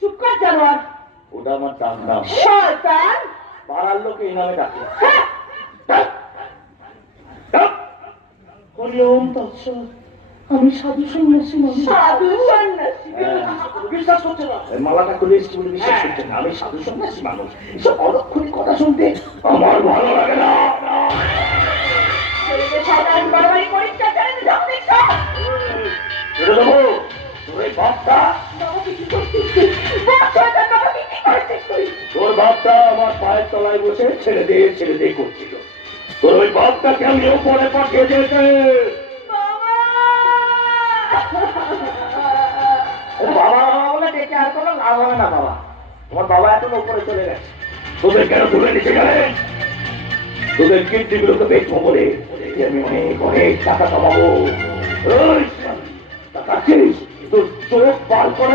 চুপ কর জানোয়ার। ওটা আমার ডাক নাম। শয়তান। পাড়ার লোক এই নামে ডাকে। হরিওম তৎসৎ। আমি সাধু সন্ন্যাসী নই। সাধু সন্ন্যাসী বিশ্বাস করছে না। মালাটা খুলে এসেছি বলে বিশ্বাস করছে না। আমি সাধু সন্ন্যাসী মানুষ। এসব অলক্ষণিক কথা শুনতে আমার ভালো লাগে না। সাধারণ বাড়াবাড়ি পরীক্ষা করে যাও দেখো। ছেড়ে দেবো তোর এই বাপটা। তোর বাপটা আমার পায়ের তলায় বসে ছেড়ে দিয়ে করছিল। তোর ওই বাপটাকে আমি ওপরে পাঠিয়ে দিয়েছে। বাবা বলে ডেকে আর কোনো লাভ হবে না বাবা। তোমার বাবা এখন উপরে চলে গেছে। তোদের কেন তুলে নিচে গেলেন? তোদের কীর্তিগুলোকে দেখবো বলে আমি অনেক অনেক টাকা কামাবো। টাকা তোর চোখ পার করে